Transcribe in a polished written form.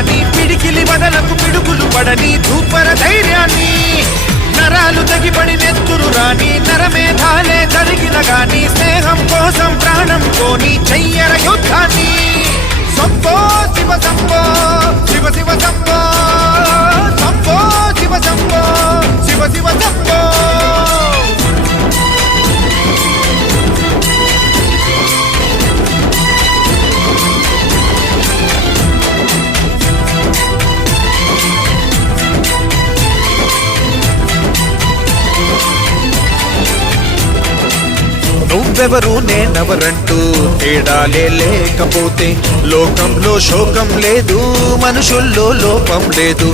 గాని పిడికిలి వదలకు పిడుగులు పడని ధూపర ధైర్యాన్ని నరాలు తెగిపడి నెత్తురు రాని నరమేధాలే జరిగిన గాని స్నేహం కోసం ప్రాణం కోని చెయ్యర యుద్ధాన్ని సంభో శివ సంభో శివ శివ సంభో సంభో శివ సంభో శివ శివ సంభో నువ్వెవరు నేనెవరంటూ తేడాలే లేకపోతే లోకంలో శోకం లేదు, మనుషుల్లో లోపం లేదు.